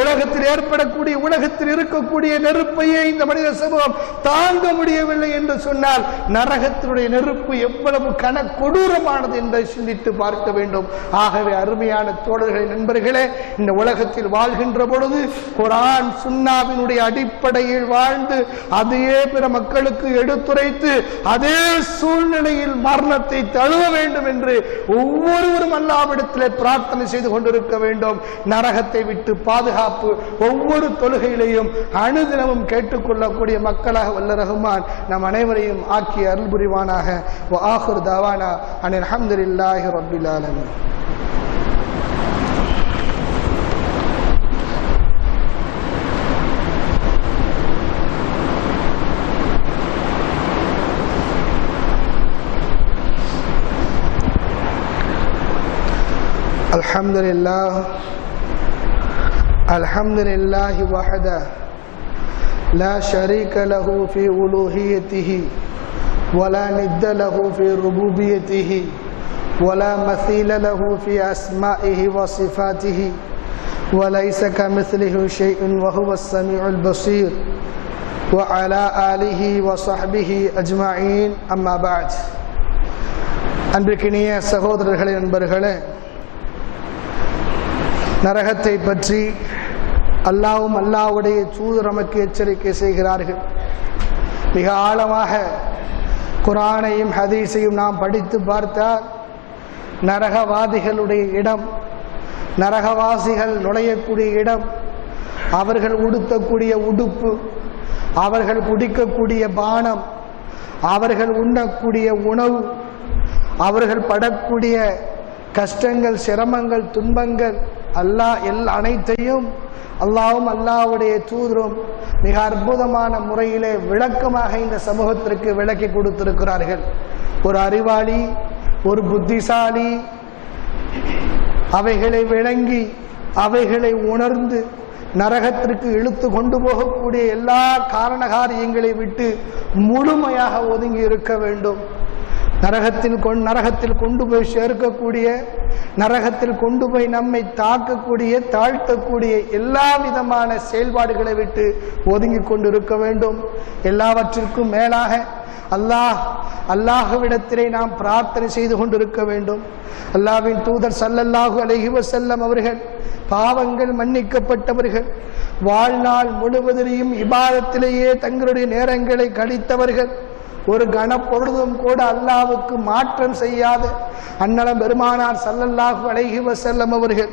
உலகத்தில் ஏற்படக்கூடிய உலகத்தில் இருக்கக்கூடிய நெருப்பையே இந்த மனித சமூகம் தாங்க முடியவில்லை என்று சொன்னால் நரகத்தினுடைய நெருப்பு எவ்வளவு கொடூரமானது என்று சிந்தித்து பார்க்க வேண்டும். ஆகவே அருமையான தோழர்களே, நண்பர்களே, இந்த உலகத்தில் வாழ்கின்ற பொழுது குர்ஆன் சுன்னாவினுடைய அடிப்படையில் வாழ்ந்து அதையே பிற மக்களுக்கு எடுத்துரைத்து அதே சூழ்நிலையில் மரணத்தை தழுவ வேண்டும் என்று ஒவ்வொருவரும் அல்லாஹ்விடத்திலே பிரார்த்தனை செய்து கொண்டிருக்க வேண்டும். நரகத்தை விட்டு பாதுகாப்பு ஒவ்வொரு தொழுகையிலையும் அனுதினமும் கேட்டுக்கொள்ளக்கூடிய மக்களாக வல்ல ரஹ்மான் நம் அனைவரையும் ஆக்கி அருள் புரிவானாக. வ ஆகிரு தவானா அனில் ஹம்துலில்லாஹி ரப்பில் ஆலமீன். الحمد لله وحده لا شريك له في ألوهيته ولا ند له في ربوبيته ولا مثيل له في أسمائه وصفاته وليس كمثله شيء وهو السميع البصير وعلى آله وصحبه أجمعين أما بعد அன்பிற்கினிய சகோதரர்களே நண்பர்களே, நரகத்தை பற்றி அல்லாஹ்வும் அல்லாஹ்வுடைய தூதர் நமக்கு எச்சரிக்கை செய்கிறார்கள். மிக ஆழமாக குர்ஆனையும் ஹதீஸையும் நாம் படித்து பார்த்தால் நரகவாதிகளுடைய இடம், நரகவாசிகள் நுழையக்கூடிய இடம், அவர்கள் உடுத்தக்கூடிய உடுப்பு, அவர்கள் குடிக்கக்கூடிய பானம், அவர்கள் உண்ணக்கூடிய உணவு, அவர்கள் படக்கூடிய கஷ்டங்கள், சிரமங்கள், துன்பங்கள் அனைத்தையும் அல்லாஹ்வும் அல்லாஹ்வுடைய தூதரும் மிக அற்புதமான முறையிலே விளக்கமாக இந்த சமூகத்திற்கு விளக்கி கொடுத்திருக்கிறார்கள். ஒரு அறிவாளி, ஒரு புத்திசாலி அவைகளை விளங்கி அவைகளை உணர்ந்து நரகத்திற்கு இழுத்து கொண்டு போகக்கூடிய எல்லா காரணகாரியங்களை விட்டு முழுமையாக ஒதுங்கி இருக்க வேண்டும். நரகத்தில் கொண்டு போய் சேர்க்கக்கூடிய, நரகத்தில் கொண்டு போய் நம்மை தாக்கக்கூடிய, தாழ்த்தக்கூடிய எல்லா விதமான செயல்பாடுகளை விட்டு ஒதுங்கி கொண்டு இருக்க வேண்டும். எல்லாவற்றிற்கும் மேலாக அல்லாஹ்விடத்திலே நாம் பிரார்த்தனை செய்து கொண்டிருக்க வேண்டும். அல்லாஹ்வின் தூதர் ஸல்லல்லாஹு அலைஹி வஸல்லம் அவர்கள் பாவங்கள் மன்னிக்கப்பட்டவர்கள், வாழ்நாள் முழுவதிலும் இபாதத்திலேயே தங்களுடைய நேரங்களை கழித்தவர்கள், ஒரு கணப்பொழுதும் கூட அல்லாஹ்வுக்கு மாற்றம் செய்யாத அன்னலம் பெருமானார் ஸல்லல்லாஹு அலைஹி வஸல்லம் அவர்கள்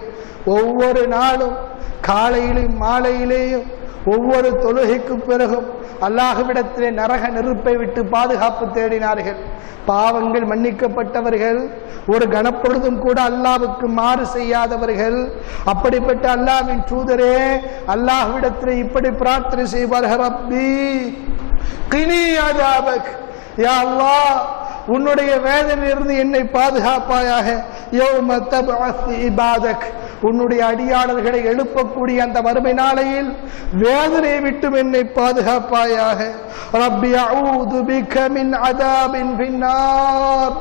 ஒவ்வொரு நாளும் காலையிலும் மாலையிலேயும் ஒவ்வொரு தொழுகைக்கு பிறகும் அல்லாஹ்விடத்திலே நரக நெருப்பை விட்டு பாதுகாப்பு தேடினார்கள். பாவங்கள் மன்னிக்கப்பட்டவர்கள், ஒரு கணப்பொழுதும் கூட அல்லாஹ்வுக்கு மாறு செய்யாதவர்கள். அப்படிப்பட்ட அல்லாஹ்வின் தூதரே அல்லாஹ்விடத்திலே இப்படி பிரார்த்தனை செய்வார்கள், ரப்பி கினி அதாபக், யா அல்லாஹ் உன்னுடைய வேதனையிலிருந்து என்னை பாதுகாப்பாயாக. யௌம தப்அஸ் இபாதக், உன்னுடைய அடியாளர்களை எழுப்பக்கூடிய அந்த வறுமை நாளையில் வேதனையை விட்டும் என்னை பாதுகாப்பாயாக. ரப்பி அஊது பிக மின் அதாபின் பின்னார்,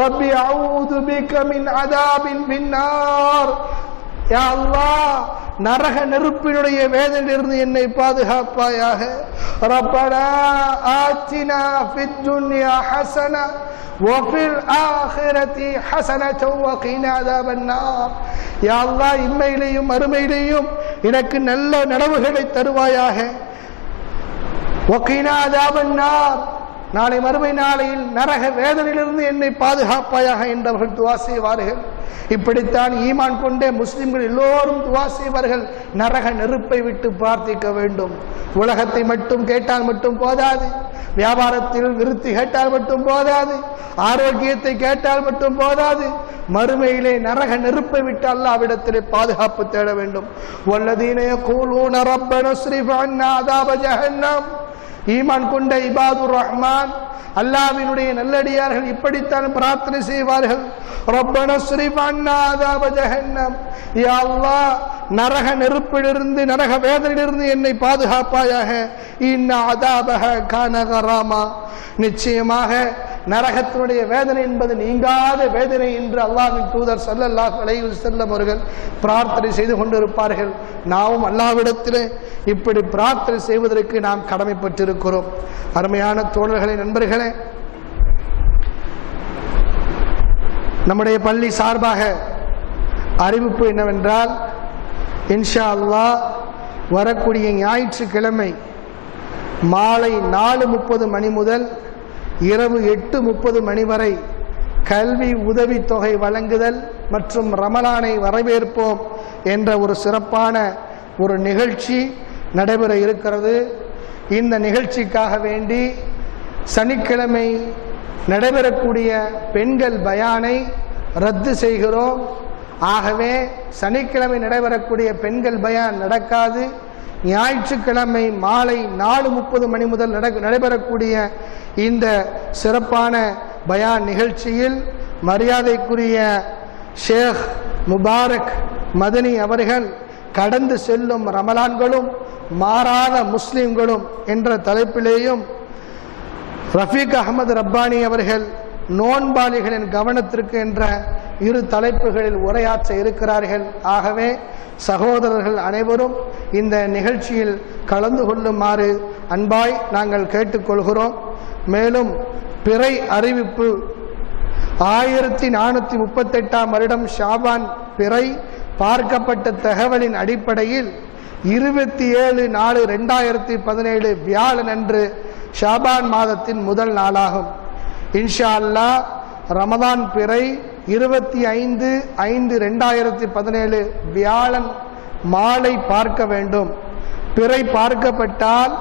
ரப்பி அஊது பிக மின் அதாபின் பின்னார். யா அல்லாஹ் நரக நெருப்பினுடைய வேதனையிலிருந்து என்னை பாதுகாப்பாயாக. ரப்பனா ஆத்தினா ஃபித் துன்யா ஹஸனா வ ஃபில் ஆখিরাতি ஹஸனத்தன் வ கினா அஸாபன்னார். யா அல்லாஹ் இம்மையிலேயும் மறுமையிலேயும் எனக்கு நல்ல நனவுகளை தருவாயாக. வ கினா அஸாபன்னார், நாளை மறுமை நாளையில் நரக வேதனையிலிருந்து என்னை பாதுகாப்பாயாக என்றவர்கள் துஆ செய்வார்கள். இப்படித்தான் ஈமான் கொண்டே முஸ்லிம்கள் எல்லோரும் துஆ செய்வார்கள். நரக நெருப்பை விட்டு பிரார்த்திக்க வேண்டும். உலகத்தை மட்டும் கேட்டால் மட்டும் போதாது, வியாபாரத்தில் விருத்தி கேட்டால் மட்டும் போதாது, ஆரோக்கியத்தை கேட்டால் மட்டும் போதாது, மறுமையிலே நரக நெருப்பை விட்டு அல்லாஹ்விடத்திலே பாதுகாப்பு தேட வேண்டும். வல்லதீன யகூலூன ரப்பனா ஸ்ரிஃப் அன்னா அஸாப ஜஹன்னம். ஈமான் கொண்ட இபாதுர் ரஹ்மான் அல்லாஹ்வினுடைய நல்லடியார்கள் இப்படித்தான் பிரார்த்தனை செய்வார்கள். ரப்பனா ஸ்ரிஃப் அன்னா அஸாப ஜஹன்னம், யா அல்லாஹ் நரக நெருப்பிலிருந்து, நரக வேதனையிலிருந்து என்னை பாதுகாப்பாயாக. இன்ன அஸாபஹ கான கராமா, நிச்சயமாக நரகத்தினுடைய வேதனை என்பது நீங்காத வேதனை என்று அல்லாஹ்வின் தூதர் ஸல்லல்லாஹு அலைஹி வஸல்லம் அவர்கள் பிரார்த்தனை செய்து கொண்டிருப்பார்கள். நாமும் அல்லாஹ்விடத்திலே இப்படி பிரார்த்தனை செய்வதற்கு நாம் கடமைப்பட்டிருக்கிறோம். அருமையான தோழர்களே, நண்பர்களே, நம்முடைய பள்ளி சார்பாக அறிவிப்பு என்னவென்றால், இன்ஷா அல்லாஹ் வரக்கூடிய ஞாயிற்றுக்கிழமை மாலை 4:30 மணி முதல் இரவு 8:30 மணி வரை கல்வி உதவித்தொகை வழங்குதல் மற்றும் ரமலானை வரவேற்போம் என்ற ஒரு சிறப்பான ஒரு நிகழ்ச்சி நடைபெற இருக்கிறது. இந்த நிகழ்ச்சிக்காக வேண்டி சனிக்கிழமை நடைபெறக்கூடிய பெண்கள் பயானை ரத்து செய்கிறோம். ஆகவே சனிக்கிழமை நடைபெறக்கூடிய பெண்கள் பயான் நடக்காது. ஞாயிற்றுக்கிழமை மாலை 4:30 மணி முதல் நடைபெறக்கூடிய இந்த சிறப்பான பயான் நிகழ்ச்சியில் மரியாதைக்குரிய ஷேக் முபாரக் மதனி அவர்கள் கடந்து செல்லும் ரமலான்களும் மாறாத முஸ்லிம்களும் என்ற தலைப்பிலேயும் ரஃபீக் அஹமது ரப்பானி அவர்கள் நோன்பாளிகளின் கவனத்திற்கு என்ற இரு தலைப்புகளில் உரையாற்ற இருக்கிறார்கள். ஆகவே சகோதரர்கள் அனைவரும் இந்த நிகழ்ச்சியில் கலந்து கொள்ளுமாறு அன்பாய் நாங்கள் கேட்டுக்கொள்கிறோம். மேலும் பிறை அறிவிப்பு 1438 வருடம் ஷாபான் பிறை பார்க்கப்பட்ட தகவலின் அடிப்படையில் 27/4/2017 வியாழன் அன்று ஷாபான் மாதத்தின் முதல் நாளாகும். இன்ஷா அல்லாஹ் ரமதான் பிறை 25/5/2017 வியாழன் மாலை பார்க்க வேண்டும். பிறை பார்க்கப்பட்டால்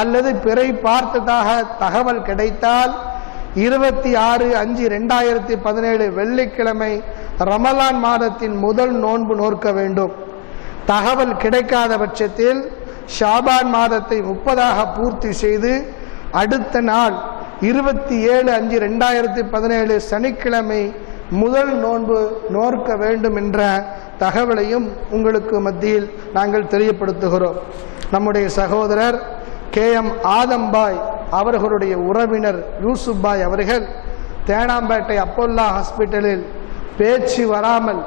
அல்லது பிறை பார்த்ததாக தகவல் கிடைத்தால் 26/5/2017 வெள்ளிக்கிழமை ரமலான் மாதத்தின் முதல் நோன்பு நோக்க வேண்டும். தகவல் கிடைக்காத பட்சத்தில் ஷாபான் மாதத்தை 30ஆக பூர்த்தி செய்து அடுத்த நாள் 27/5/2017 சனிக்கிழமை முதல் நோன்பு நோக்க வேண்டும் என்ற தகவலையும் உங்களுக்கு மத்தியில் நாங்கள் தெரியப்படுத்துகிறோம். நம்முடைய சகோதரர் KM ஆதம்பாய் அவர்களுடைய உறவினர் யூசுப் பாய் அவர்கள் தேனாம்பேட்டை அப்போல்லா ஹாஸ்பிட்டலில் பேச்சு வராமல்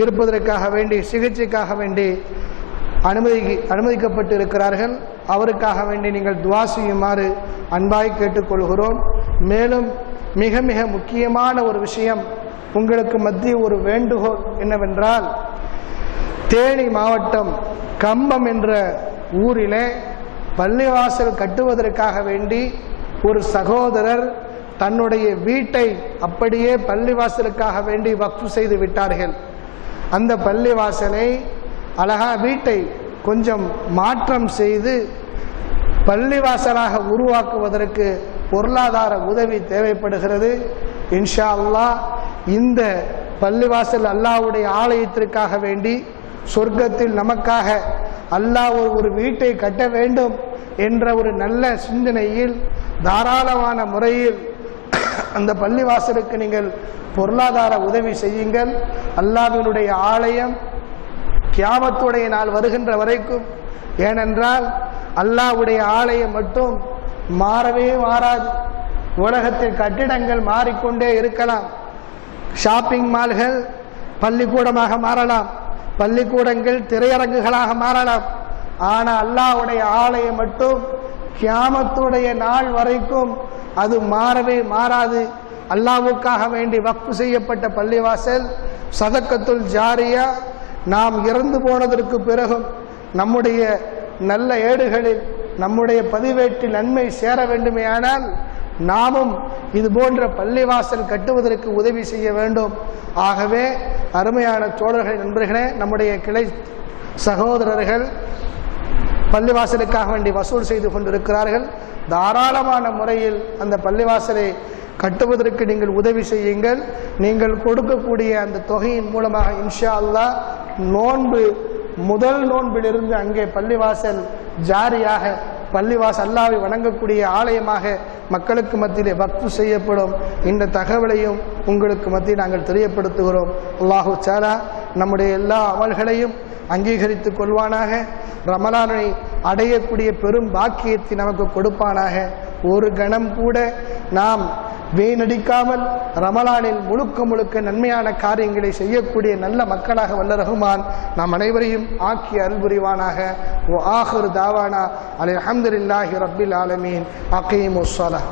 இருப்பதற்காக வேண்டி சிகிச்சைக்காக வேண்டி அனுமதிக்கப்பட்டு இருக்கிறார்கள். அவருக்காக வேண்டி நீங்கள் துஆ செய்யுமாறு அன்பாய் கேட்டுக்கொள்கிறோம். மேலும் மிக மிக முக்கியமான ஒரு விஷயம் உங்களுக்கு மத்திய ஒரு வேண்டுகோள் என்னவென்றால், தேனி மாவட்டம் கம்பம் என்ற ஊரிலே பள்ளிவாசல் கட்டுவதற்காக வேண்டி ஒரு சகோதரர் தன்னுடைய வீட்டை அப்படியே பள்ளிவாசலுக்காக வேண்டி வக்ஃப் செய்து விட்டார்கள். அந்த பள்ளிவாசலை அழகா வீட்டை கொஞ்சம் மாற்றம் செய்து பள்ளிவாசலாக உருவாக்குவதற்கு பொருளாதார உதவி தேவைப்படுகிறது. இன்ஷா அல்லாஹ் இந்த பள்ளிவாசல் அல்லாஹ்வுடைய ஆலயத்திற்காக வேண்டி சொர்க்கத்தில் நமக்காக அல்லாஹ் ஒரு வீட்டை கட்ட வேண்டும் என்ற ஒரு நல்ல சிந்தனையில் தாராளமான முறையில் அந்த பள்ளிவாசலுக்கு நீங்கள் பொருளாதார உதவி செய்யுங்கள். அல்லாஹ்வினுடைய ஆலயம் கியாமத்துடைய நாள் வருகின்ற வரைக்கும், ஏனென்றால் அல்லாஹ்வுடைய ஆலயம் மட்டும் மாறவே மாறாது. உலகத்தில் கட்டிடங்கள் மாறிக்கொண்டே இருக்கலாம். ஷாப்பிங் மால்கள் பள்ளிக்கூடமாக மாறலாம், பள்ளிக்கூடங்கள் திரையரங்குகளாக மாறலாம். ஆனால் அல்லாஹ்வுடைய ஆலயம் மட்டும் கியாமத்துடைய நாள் வரைக்கும் அது மாறவே மாறாது. அல்லாஹ்வுக்காக வேண்டி வக்ஃப் செய்யப்பட்ட பள்ளிவாசல் சதக்கத்துல் ஜாரியா நாம் இறந்து போனதற்கு பிறகும் நம்முடைய நல்ல ஏடுகளில் நம்முடைய பதிவேட்டில் நன்மை சேர வேண்டுமேயானால் நாமும் இது போன்ற பள்ளிவாசல் கட்டுவதற்கு உதவி செய்ய வேண்டும். ஆகவே அருமையான தோழர்கள், நண்பர்களே, நம்முடைய கிளை சகோதரர்கள் பள்ளிவாசலுக்காக வேண்டி வசூல் செய்து கொண்டிருக்கிறார்கள். தாராளமான முறையில் அந்த பள்ளிவாசலை கட்டுவதற்கு நீங்கள் உதவி செய்யுங்கள். நீங்கள் கொடுக்கக்கூடிய அந்த தொகையின் மூலமாக இன்ஷா அல்லாஹ் நோன்பு முதல் நோன்பிலிருந்து அங்கே பள்ளிவாசல் ஜாரியாக பள்ளிவாசல் அல்லாஹ்வை வணங்கக்கூடிய ஆலயமாக மக்களுக்கு மத்தியிலே வக்ஃப் செய்யப்படும். இந்த தகவலையும் உங்களுக்கு மத்தியில் நாங்கள் தெரியப்படுத்துகிறோம். அல்லாஹு தஆலா நம்முடைய எல்லா அமல்களையும் அங்கீகரித்துக் கொள்வானாக. ரமலானை அடையக்கூடிய பெரும் பாக்கியத்தை நமக்கு கொடுப்பானாக. ஒரு கணம் கூட நாம் வீணடிக்காமல் ரமலானில் முழுக்க முழுக்க நன்மையான காரியங்களை செய்யக்கூடிய நல்ல மக்களாக வல்ல ரஹ்மான் நாம் அனைவரையும் ஆக்கி அருள்புரிவானாக. ஓ ஆஹிரு தாவானா அல்ஹம்துலில்லாஹி ரப்பில் ஆலமீன். அகீமுஸ் ஸலாத்.